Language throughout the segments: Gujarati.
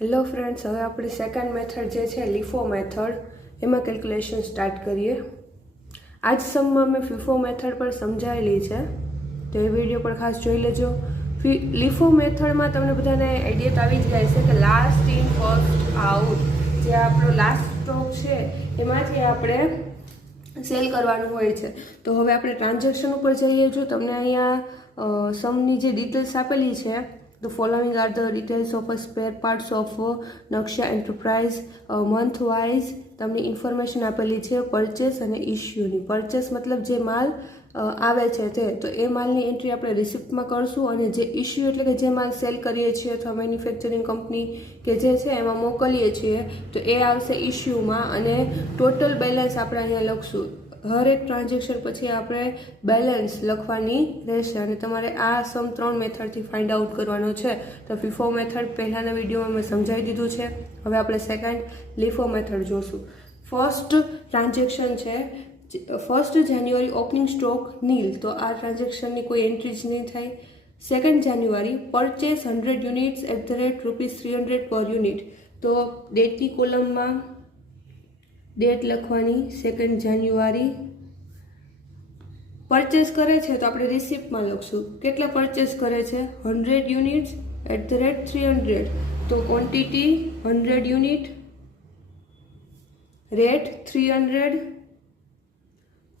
હેલો ફ્રેન્ડ્સ, હવે આપણે સેકન્ડ મેથડ જે છે લીફો મેથડ એમાં કેલ્ક્યુલેશન સ્ટાર્ટ કરીએ. આ જ સમમાં મેં ફીફો મેથડ પણ સમજાવેલી છે, તો એ વિડીયો પણ ખાસ જોઈ લેજો. લીફો મેથડમાં તમને બધાને આઈડિયા તો આવી જ જાય છે કે લાસ્ટ ઇન ફર્સ્ટ આઉટ, જે આપણો લાસ્ટ સ્ટોક છે એમાંથી આપણે સેલ કરવાનું હોય છે. તો હવે આપણે ટ્રાન્ઝેક્શન ઉપર જઈએ. જો તમને અહીંયા સમની જે ડિટેલ્સ આપેલી છે, The following are the details of a spare parts of Naksha Enterprise. Month wise તમને ઇન્ફોર્મેશન આપેલી છે પરચેસ અને ઇશ્યુની. પરચેસ મતલબ જે માલ આવે છે તે, તો એ માલની એન્ટ્રી આપણે રિસિપ્ટમાં કરશું, અને જે ઇશ્યુ એટલે કે જે માલ સેલ કરીએ છીએ અથવા મેન્યુફેક્ચરિંગ કંપની કે જે છે એમાં મોકલીએ છીએ તો એ આવશે ઇશ્યુમાં, અને ટોટલ બેલેન્સ આપણે અહીંયા લખશું. હરેક ટ્રાન્ઝેક્શન પછી આપણે બેલેન્સ લખવાની રહેશે, અને તમારે આ સમ 3 મેથડથી ફાઇન્ડ આઉટ કરવાનો છે. તો ફીફો મેથડ પહેલાંના વિડીયોમાં મેં સમજાવી દીધું છે. હવે આપણે સેકન્ડ લીફો મેથડ જોશું. ફર્સ્ટ ટ્રાન્ઝેક્શન છે 1 જાન્યુઆરી ઓપનિંગ સ્ટોક નીલ, તો આ ટ્રાન્ઝેક્શનની કોઈ એન્ટ્રી જ નહીં થાય. 2 જાન્યુઆરી પરચેસ 100 યુનિટ્સ ₹300 પર યુનિટ, તો ડેટની કોલમમાં ડેટ લખવાની 2 જાન્યુઆરી. પરચેસ કરે છે તો આપણે રિસિપ્ટમાં લખશું કેટલા પરચેસ કરે છે, 100 યુનિટ્સ @300, તો ક્વોન્ટિટી 100 યુનિટ, રેટ 300,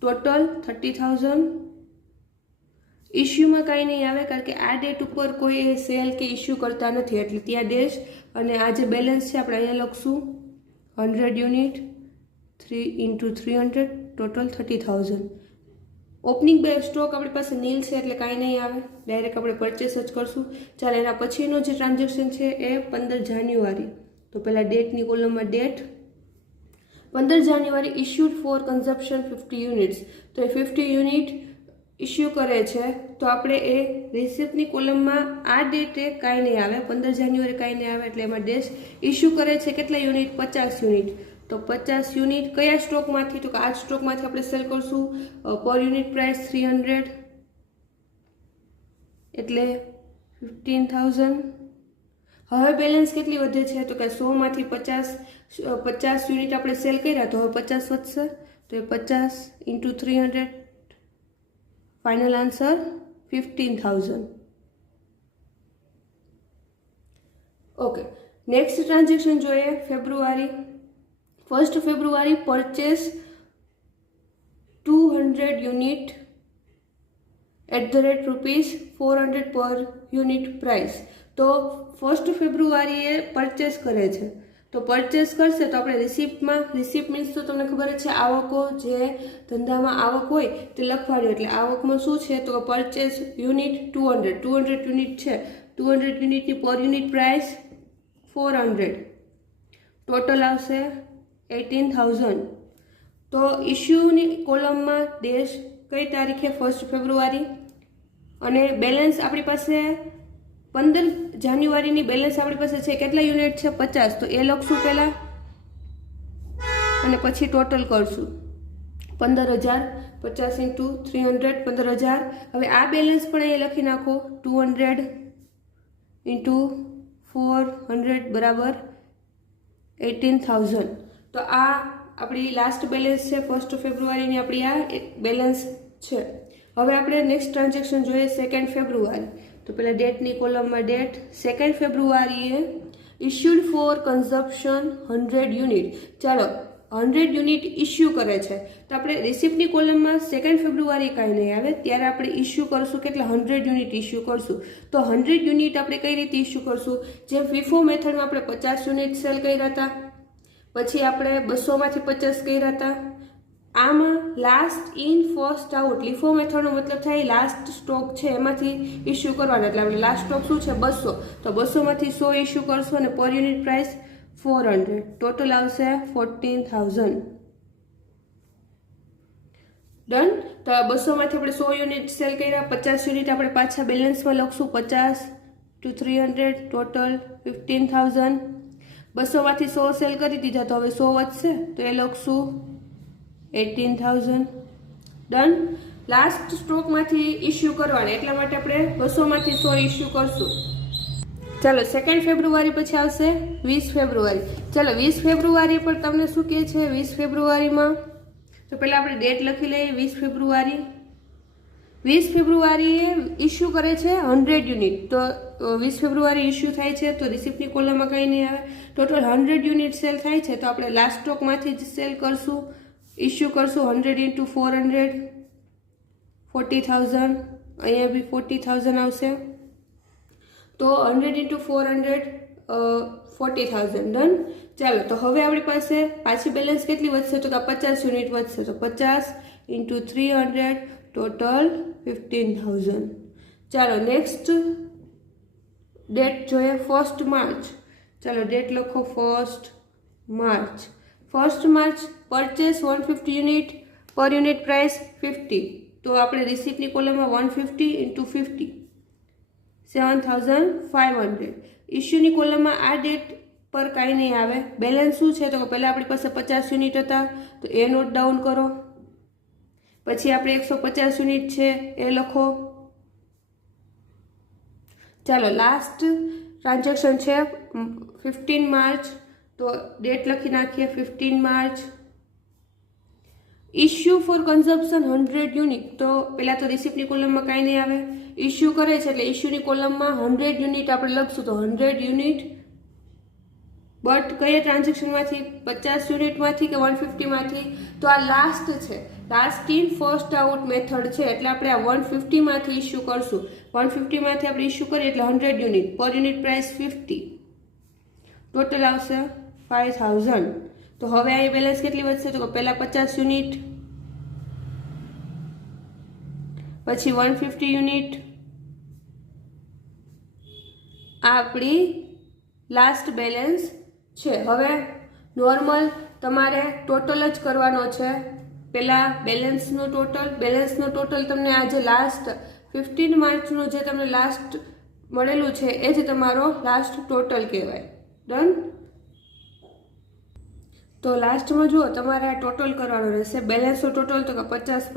ટોટલ 30,000. ઇશ્યુમાં કાંઈ નહીં આવે, કારણ કે આ ડેટ ઉપર કોઈ સેલ કે ઇશ્યુ કરતા નથી, એટલે ત્યાં ડેશ, અને આ જે બેલેન્સ છે આપણે અહીંયા લખશું 100 યુનિટ 3 × 300, ટોટલ 30,000. ઓપનિંગ બે સ્ટોક આપણી પાસે નીલ છે એટલે કાંઈ નહીં આવે, ડાયરેક્ટ આપણે પરચેસ જ કરશું. ચાલો, એના પછીનો જે ટ્રાન્ઝેક્શન છે એ 15 જાન્યુઆરી, તો પહેલાં ડેટની કોલમમાં ડેટ 15 જાન્યુઆરી ઇશ્યુડ ફોર કન્ઝપ્શન 50 યુનિટ્સ, તો એ 50 યુનિટ ઇશ્યુ કરે છે, તો આપણે એ રિસિપ્ટની કોલમમાં આ ડેટે કાંઈ નહીં આવે, 15 જાન્યુઆરી કાંઈ નહીં આવે, એટલે એમાં ડેશ. ઇશ્યુ કરે છે કેટલા યુનિટ, 50 યુનિટ, તો 50 યુનિટ કયા સ્ટોકમાંથી, તો કે આ સ્ટોકમાંથી આપણે સેલ કરશું. પર યુનિટ પ્રાઇસ 300, એટલે 15,000. હવે બેલેન્સ કેટલી વધે છે, તો કે 100માંથી 50 યુનિટ આપણે સેલ કર્યા, તો હવે 50 વધશે, તો એ 50 × 300, final answer 15,000. Okay, next transaction જોઈએ. ફેબ્રુઆરી 1 ફેબ્રુઆરી પરચેસ 200 યુનિટ ₹400 પર યુનિટ પ્રાઇસ, તો 1 ફેબ્રુઆરીએ પરચેસ કરે છે, તો પરચેસ કરશે તો આપણે રિસિપ્ટ મીન્સ તો તમને ખબર જ છે, આવકો, જે ધંધામાં આવક હોય તે લખવાની. એટલે આવકમાં શું છે, તો પરચેસ યુનિટ 200 યુનિટ છે, 200 યુનિટની પર યુનિટ પ્રાઇસ 400, ટોટલ આવશે 18,000. તો ઇશ્યુની કોલમમાં ડેશ કઈ તારીખે, 1 ફેબ્રુઆરી, અને બેલેન્સ આપણી પાસે 15 જાન્યુઆરીની બેલેન્સ આપણી પાસે છે કેટલા યુનિટ છે, 50, તો એ લખશું પહેલાં, અને પછી ટોટલ કરશું 15,000, 50 × 300 15,000. હવે આ બેલેન્સ પણ અહીંયા લખી નાખો, 200 × 400 બરાબર 18,000. તો આ આપણી લાસ્ટ બેલેન્સ છે 1 ફેબ્રુઆરીની, આપણી આ એક બેલેન્સ છે. હવે આપણે નેક્સ્ટ ટ્રાન્ઝેક્શન જોઈએ 2 ફેબ્રુઆરી, તો પહેલાં ડેટની કોલમમાં ડેટ. 2 ફેબ્રુઆરીએ ઇશ્યુડ ફોર કન્ઝપ્શન 100 યુનિટ, ચાલો 100 યુનિટ ઇશ્યુ કરે છે, તો આપણે રિસિપ્ટની કોલમમાં 2 ફેબ્રુઆરી કાંઈ નહીં આવે, ત્યારે આપણે ઇશ્યુ કરશું કેટલા, 100 યુનિટ ઇશ્યુ કરશું. તો 100 યુનિટ આપણે કઈ રીતે ઇશ્યુ કરશું, જેમ ફીફો મેથડમાં આપણે 50 યુનિટ સેલ કર્યા હતા, પછી આપણે 200માંથી 50 કર્યા હતા. આમાં લાસ્ટ ઇન ફર્સ્ટ આઉટ, લીફો મેથડનો મતલબ થાય લાસ્ટ સ્ટોક છે એમાંથી ઇશ્યુ કરવાનો, એટલે આપણે લાસ્ટ સ્ટોક શું છે 200, તો 200માંથી 100 ઇશ્યુ કરશું, અને પર યુનિટ પ્રાઇસ 400, ટોટલ આવશે 14,000. ડન. તો 200માંથી આપણે 100 યુનિટ સેલ કર્યા, 50 યુનિટ આપણે પાછા બેલેન્સમાં લખશું, 50 × 300, ટોટલ 15,000. 200માંથી 100 સેલ કરી દીધા, તો હવે 100 વધશે, તો એ લખશું 18,000. ડન. લાસ્ટ સ્ટોકમાંથી ઇશ્યુ કરવાના, એટલા માટે આપણે 200માંથી 100 ઇશ્યુ કરશું. ચાલો 2 ફેબ્રુઆરી પછી આવશે 20 ફેબ્રુઆરી. ચાલો 20 ફેબ્રુઆરી પર તમને શું કહે છે? 20 ફેબ્રુઆરીમાં તો પહેલાં આપણે ડેટ લખી લઈએ. 20 ફેબ્રુઆરી 20 ફેબ્રુઆરીએ ઇસ્યુ કરે છે 100 યુનિટ. તો 20 ફેબ્રુઆરી ઇસ્યુ થાય છે તો રિસિપ્ટની કોલમમાં કંઈ નહીં આવે. ટોટલ 100 યુનિટ સેલ થાય છે તો આપણે લાસ્ટ સ્ટોકમાંથી જ સેલ કરશું, ઇસ્યુ કરશું. 100 × 400 40,000. અહીંયા બી 40,000 આવશે. તો 100 × 400 40,000 ડન. ચાલો તો હવે આપણી પાસે પાછી બેલેન્સ કેટલી વધશે? તો કે 50 યુનિટ વધશે. તો 50 × 300 ટોટલ 15,000. ચાલો નેક્સ્ટ ડેટ જોઈએ 1 માર્ચ. ચાલો ડેટ લખો 1 માર્ચ. 1 માર્ચ પરચેસ 150 યુનિટ, પર યુનિટ પ્રાઇસ 50. તો આપણે રિસિપ્ટની કોલમમાં 150 × 50 7,500. ઇસ્યુની કોલમમાં આ ડેટ પર કાંઈ નહીં આવે. બેલેન્સ શું છે? તો પહેલાં આપણી પાસે 50 યુનિટ હતા તો એ નોટ ડાઉન કરો. પછી આપણે 150 યુનિટ છે એ લખો. ચાલો લાસ્ટ ટ્રાન્ઝેક્શન છે 15 માર્ચ. તો ડેટ લખી નાખીએ 15 March. Issue for consumption 100 unit. તો પહેલાં તો રિસિપ્ટની કોલમમાં કાંઈ નહીં આવે. ઇસ્યુ કરે છે એટલે ઇસ્યુની કોલમમાં 100 યુનિટ આપણે લખશું. તો 100 યુનિટ બટ કયા ટ્રાન્ઝેક્શનમાંથી? 50 યુનિટમાંથી કે 150માંથી? તો આ લાસ્ટ છે. Last in first out method છે એટલે આપણે આ 150માંથી ઇસ્યુ કરશું. 150માંથી આપણે ઇસ્યુ કરીએ એટલે 100 યુનિટ, પર યુનિટ પ્રાઇસ 50. ટોટલ આવશે 5,000. તો હવે અહીં બેલેન્સ કેટલી વધશે? તો પહેલાં 50 યુનિટ, પછી 150 યુનિટ. આ આપણી લાસ્ટ બેલેન્સ છે. હવે નોર્મલ તમારે ટોટલ જ કરવાનો છે. પહેલાં બેલેન્સનો ટોટલ તમને આ જે લાસ્ટ 15 માર્ચનું જે તમને લાસ્ટ મળેલું છે એ જ તમારો લાસ્ટ ટોટલ કહેવાય. ડન. તો લાસ્ટમાં જુઓ તમારે આ ટોટલ કરવાનું રહેશે. બેલેન્સનો ટોટલ તો કે 50 +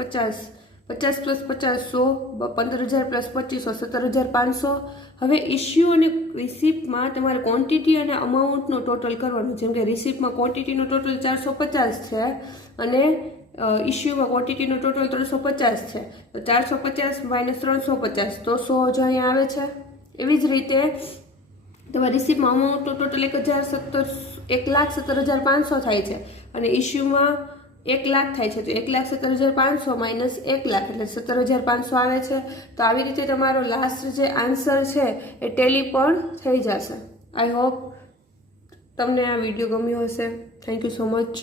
50 100 15,000 + 2500 17,500. હવે ઇસ્યુ અને રિસિપ્ટમાં તમારે ક્વોન્ટિટી અને અમાઉન્ટનો ટોટલ કરવાનું. જેમ કે રિસિપ્ટમાં ક્વોન્ટિટીનો ટોટલ 450 છે અને ઇસ્યુમાં ક્વોન્ટિટીનો ટોટલ 350 છે. તો 450 - 350 તો 100 જ અહીંયા આવે છે. એવી જ રીતે તમારા રિસિપ્ટમાં અમાઉન્ટનો ટોટલ 1,17,500 થાય છે અને ઇસ્યુમાં 1 લાખ થાય છે. તો 1,17,500 - 1 લાખ એટલે 17,500 આવે છે. તો આવી રીતે તમારો લાસ્ટ જે આન્સર છે એ ટેલી પણ થઈ જશે. આઈ હોપ તમને આ વિડીયો ગમ્યો હશે. Thank you so much.